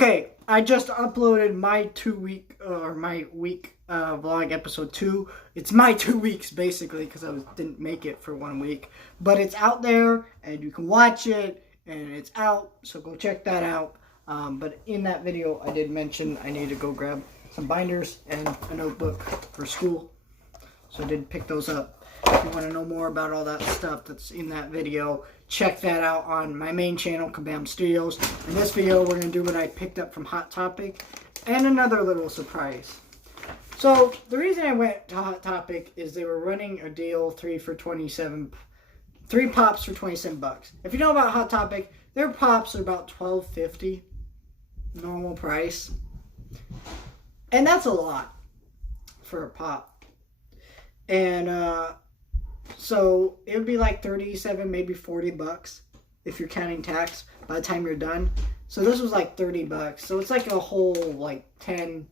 Okay, I just uploaded my 2 week or my week vlog episode 2. It's my 2 weeks basically because didn't make it for 1 week, but it's out there and you can watch it and it's out. So go check that out. But in that video, I did mention I need to go grab some binders and a notebook for school. So I did pick those up. If you want to know more about all that stuff that's in that video, check that out on my main channel, Kabam Studios. In this video, we're going to do what I picked up from Hot Topic and another little surprise. So the reason I went to Hot Topic is they were running a deal, 3 pops for 27 bucks. If you know about Hot Topic, their pops are about $12.50 normal price. And that's a lot for a pop. And so it would be like 37, maybe 40 bucks if you're counting tax by the time you're done. So this was like 30 bucks. So it's like a whole like 10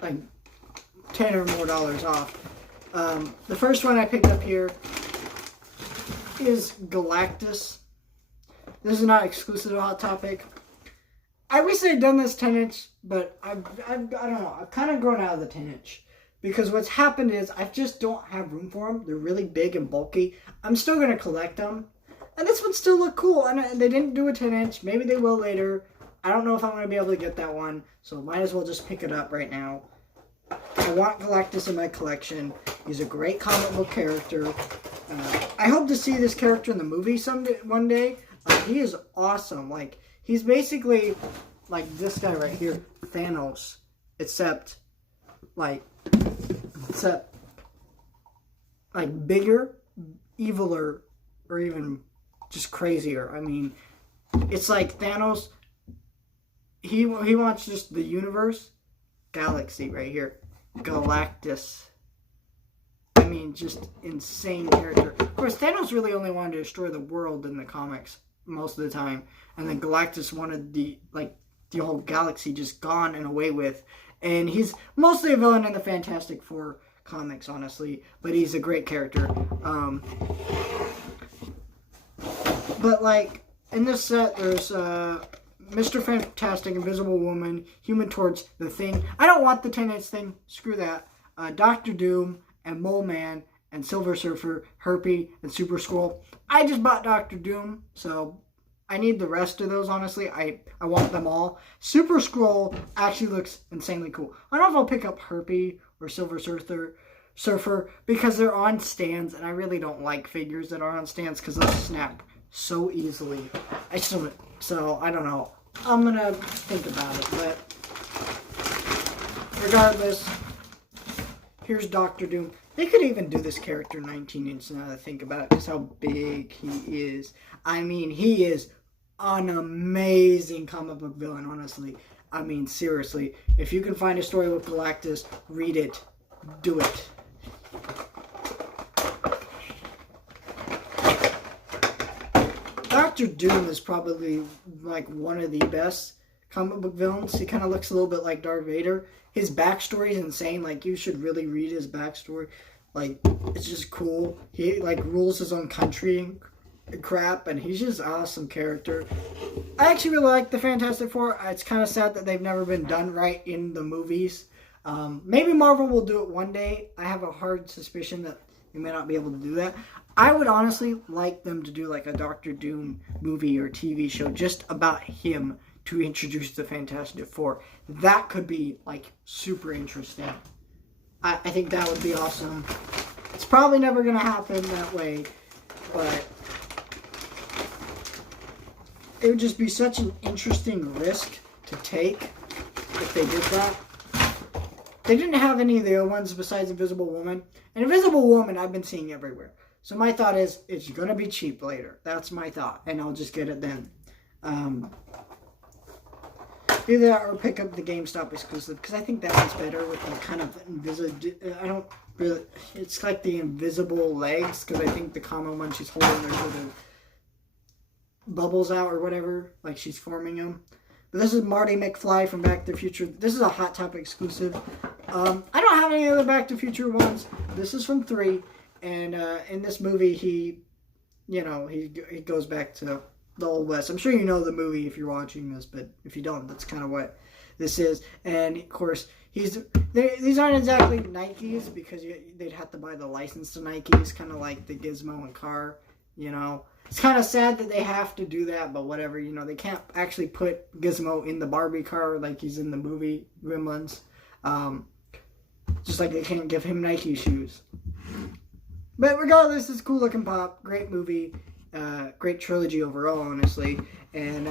or more dollars off. The first one I picked up here is Galactus. This is not exclusive to Hot Topic. I wish they'd done this 10-inch, but I don't know. I've kind of grown out of the 10-inch. Because what's happened is I just don't have room for them. They're really big and bulky. I'm still going to collect them. And this one still look cool. And they didn't do a 10-inch. Maybe they will later. I don't know if I'm going to be able to get that one. So might as well just pick it up right now. I want Galactus in my collection. He's a great comic book character. I hope to see this character in the movie one day. He is awesome. Like, he's basically like this guy right here, Thanos. Except bigger, eviler, or even just crazier. I mean, it's like Thanos, he wants just the universe, galaxy right here, Galactus. I mean, just insane character. Of course, Thanos really only wanted to destroy the world in the comics most of the time, and then Galactus wanted the whole galaxy just gone and away with. And he's mostly a villain in the Fantastic Four comics, honestly. But he's a great character. But, like, in this set, there's Mr. Fantastic, Invisible Woman, Human Torch, The Thing. I don't want the 10-inch thing. Screw that. Doctor Doom, and Mole Man, and Silver Surfer, Herpy, and Super Skrull. I just bought Doctor Doom, so I need the rest of those, honestly. I want them all. Super Skrull actually looks insanely cool. I don't know if I'll pick up Herpy or Silver Surfer because they're on stands, and I really don't like figures that are on stands because they'll snap so easily. So, I don't know. I'm going to think about it, but regardless, here's Doctor Doom. They could even do this character 19-inch now that I think about it, just how big he is. I mean, he is an amazing comic book villain, honestly. I mean, seriously. If you can find a story with Galactus, read it. Do it. Doctor Doom is probably like one of the best comic book villains. He kind of looks a little bit like Darth Vader. His backstory is insane. Like, you should really read his backstory. Like, it's just cool. He, like, rules his own country and crap, and he's just an awesome character. I actually really like the Fantastic Four. It's kind of sad that they've never been done right in the movies. Maybe Marvel will do it one day. I have a hard suspicion that they may not be able to do that. I would honestly like them to do, like, a Doctor Doom movie or TV show just about him to introduce the Fantastic Four. That could be, like, super interesting. I think that would be awesome. It's probably never going to happen that way, but it would just be such an interesting risk to take if they did that. They didn't have any of the other ones besides Invisible Woman. And Invisible Woman I've been seeing everywhere. So my thought is, it's going to be cheap later. That's my thought. And I'll just get it then. Do that or pick up the GameStop exclusive, because I think that one's better with the kind of invisible. It's like the invisible legs, because I think the common one she's holding there's sort of bubbles out or whatever, like she's forming them. But this is Marty McFly from Back to the Future. This is a Hot Topic exclusive. I don't have any other Back to the Future ones. This is from 3, and in this movie he goes back to the Old West. I'm sure you know the movie if you're watching this, but if you don't, that's kind of what this is. And of course, these aren't exactly Nikes because they'd have to buy the license to Nikes, kind of like the Gizmo and car. You know, it's kind of sad that they have to do that, but whatever. You know, they can't actually put Gizmo in the Barbie car like he's in the movie Gremlins. Just like they can't give him Nike shoes. But regardless, it's a cool looking pop. Great movie. Great trilogy overall, honestly. And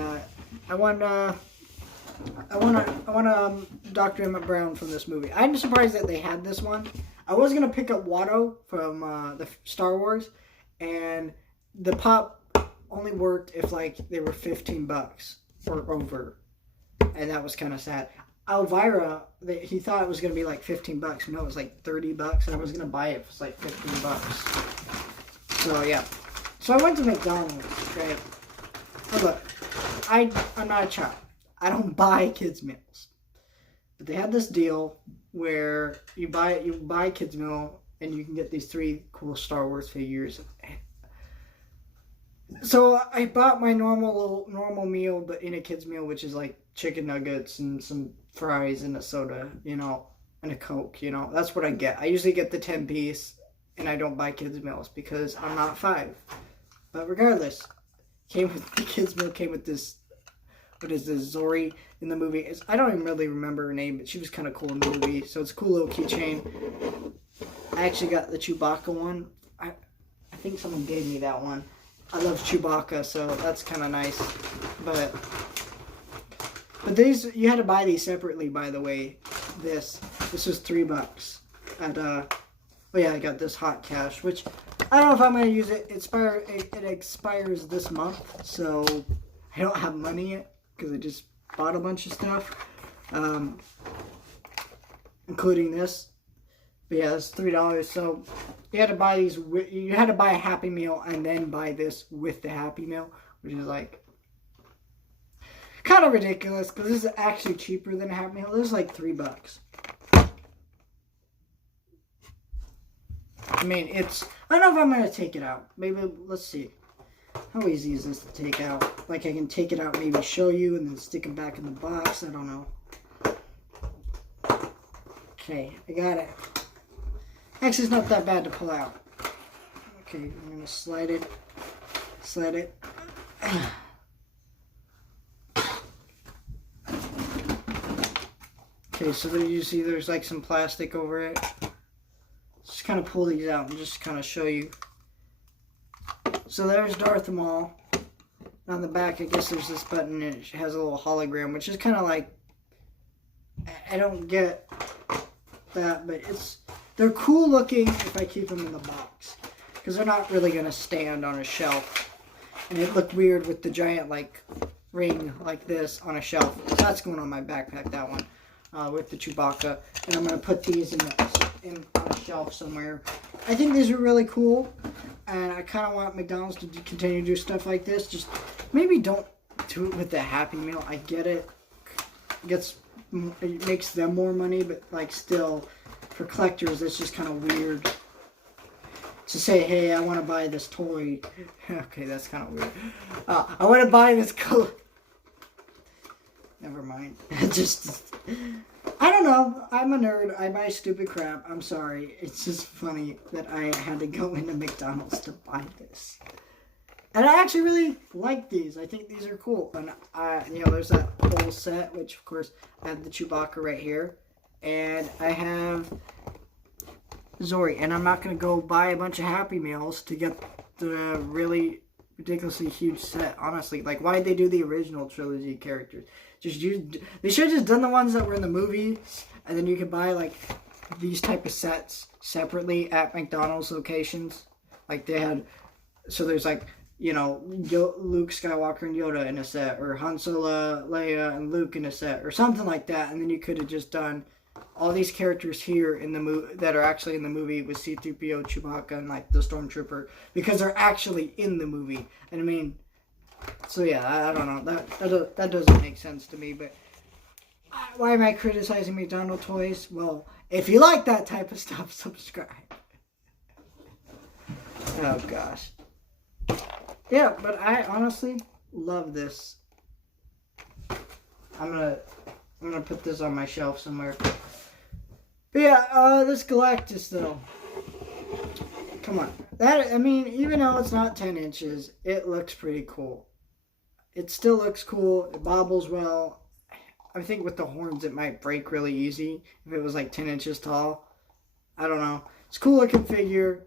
I want Dr. Emmett Brown from this movie. I'm surprised that they had this one. I was gonna pick up Watto from the Star Wars, and the pop only worked if like they were $15 or over, and that was kind of sad. Elvira, he thought it was gonna be like $15. No, it was like $30, and I was gonna buy it for like $15. So yeah. So I went to McDonald's, right? Oh, look, I'm not a child. I don't buy kids meals, but they had this deal where you buy kids meal and you can get these 3 cool Star Wars figures. So I bought my normal meal, but in a kids meal, which is like chicken nuggets and some fries and a soda, you know, and a Coke, you know. That's what I get. I usually get the 10-piece, and I don't buy kids meals because I'm not 5. But regardless, the kids meal came with this. What is this, Zori in the movie? I don't even really remember her name, but she was kind of cool in the movie. So it's a cool little keychain. I actually got the Chewbacca one. I think someone gave me that one. I love Chewbacca, so that's kind of nice. But these, you had to buy these separately, by the way. This was $3 at oh yeah, I got this Hot Cash, which I don't know if I'm gonna use it. It expires this month, so I don't have money yet because I just bought a bunch of stuff, including this. But yeah, it's $3. So you had to buy these. You had to buy a Happy Meal and then buy this with the Happy Meal, which is like kind of ridiculous because this is actually cheaper than a Happy Meal. This is like $3. I mean, I don't know if I'm gonna take it out. Maybe let's see. How easy is this to take out? Like I can take it out, maybe show you, and then stick it back in the box. I don't know. Okay, I got it. Actually, it's not that bad to pull out. Okay, I'm gonna slide it. Slide it. Okay, so there you see there's like some plastic over it. Just kind of pull these out and just kind of show you. So there's Darth Maul. On the back, I guess there's this button and it has a little hologram, which is kind of like, I don't get that, but they're cool looking if I keep them in the box, because they're not really going to stand on a shelf. And it looked weird with the giant like ring like this on a shelf. So that's going on my backpack, that one, with the Chewbacca. And I'm going to put these on a shelf somewhere. I think these are really cool, and I kind of want McDonald's to continue to do stuff like this. Just maybe don't do it with the Happy Meal. I get it. It makes them more money, but like still, for collectors, it's just kind of weird to say, hey, I want to buy this toy. Okay, that's kind of weird. I want to buy this color. Never mind. Just, I don't know. I'm a nerd. I buy stupid crap. I'm sorry. It's just funny that I had to go into McDonald's to buy this. And I actually really like these. I think these are cool. And, there's that whole set, which, of course, I have the Chewbacca right here. And I have Zori. And I'm not going to go buy a bunch of Happy Meals to get the really ridiculously huge set, honestly. Like, why'd they do the original trilogy characters? They should have just done the ones that were in the movies, and then you could buy, like, these type of sets separately at McDonald's locations. Like, they had, so there's, like, Luke Skywalker and Yoda in a set, or Han Solo, Leia, and Luke in a set, or something like that, and then you could have just done all these characters here in the movie that are actually in the movie with C-3PO, Chewbacca, and, like, the Stormtrooper, because they're actually in the movie. And I mean, so yeah, I don't know, that doesn't make sense to me. But why am I criticizing McDonald's toys? Well, if you like that type of stuff, subscribe. Oh gosh. Yeah, but I honestly, love this. I'm gonna put this on my shelf somewhere. But yeah, this Galactus though. Come on. That, I mean, even though it's not 10 inches, it looks pretty cool. It still looks cool. It bobbles well. I think with the horns it might break really easy if it was like 10 inches tall. I don't know. It's a cool looking figure.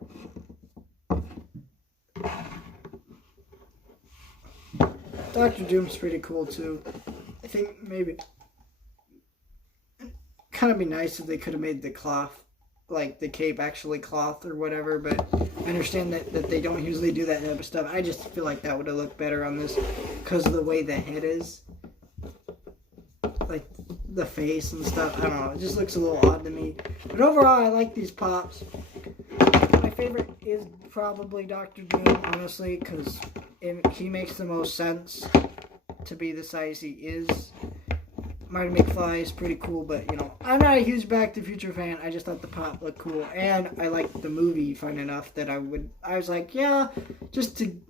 Doctor Doom's pretty cool too. I think maybe kind of be nice if they could have made the cloth, like the cape, actually cloth or whatever, but I understand that they don't usually do that type of stuff. I just feel like that would have looked better on this because of the way the head is, like the face and stuff. I don't know, it just looks a little odd to me, but overall I like these pops. My favorite is probably Doctor Doom, honestly, because he makes the most sense to be the size he is. Marty McFly is pretty cool, but, you know, I'm not a huge Back to the Future fan. I just thought the pop looked cool, and I liked the movie, fun enough that I was like, yeah, just to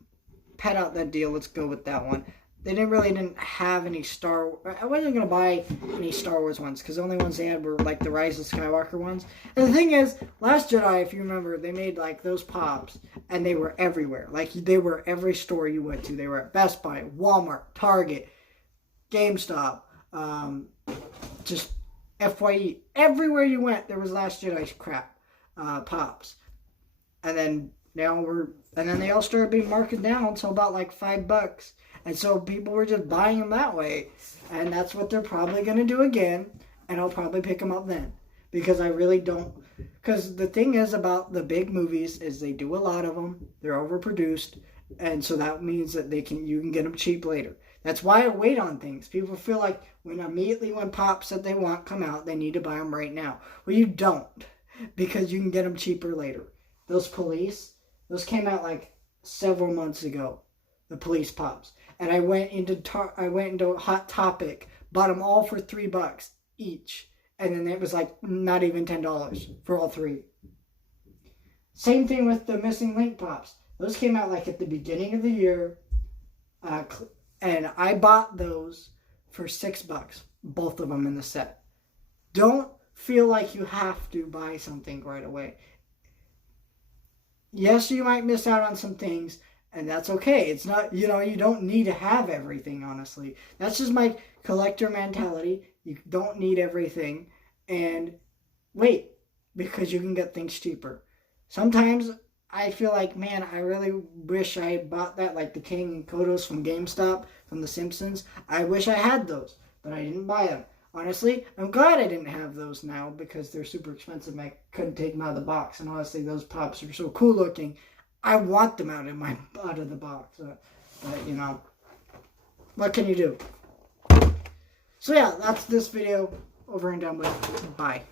pad out that deal, let's go with that one. They didn't have any I wasn't going to buy any Star Wars ones, because the only ones they had were, like, the Rise of Skywalker ones. And the thing is, Last Jedi, if you remember, they made, like, those pops, and they were everywhere. Like, they were every store you went to. They were at Best Buy, Walmart, Target, GameStop, just FYE, everywhere you went, there was Last Jedi crap, pops. And then they all started being marked down until about like $5. And so people were just buying them that way. And that's what they're probably going to do again. And I'll probably pick them up then. Because I really don't. Because the thing is about the big movies is they do a lot of them. They're overproduced. And so that means that you can get them cheap later. That's why I wait on things. People feel like when pops that they want come out, they need to buy them right now. Well, you don't. Because you can get them cheaper later. Those came out like several months ago. The police pops. And I went into Hot Topic, bought them all for $3 each. And then it was like not even $10 for all three. Same thing with the Missing Link pops. Those came out like at the beginning of the year. And I bought those for $6. Both of them in the set. Don't feel like you have to buy something right away. Yes, you might miss out on some things, and that's okay. It's not, you don't need to have everything, honestly. That's just my collector mentality. You don't need everything. And wait, because you can get things cheaper. Sometimes I feel like, man, I really wish I bought that, like the King and Kodos from GameStop, from The Simpsons. I wish I had those, but I didn't buy them. Honestly, I'm glad I didn't have those now because they're super expensive and I couldn't take them out of the box. And honestly, those pops are so cool looking. I want them out of the box. But, what can you do? So yeah, that's this video. Over and done with. Bye.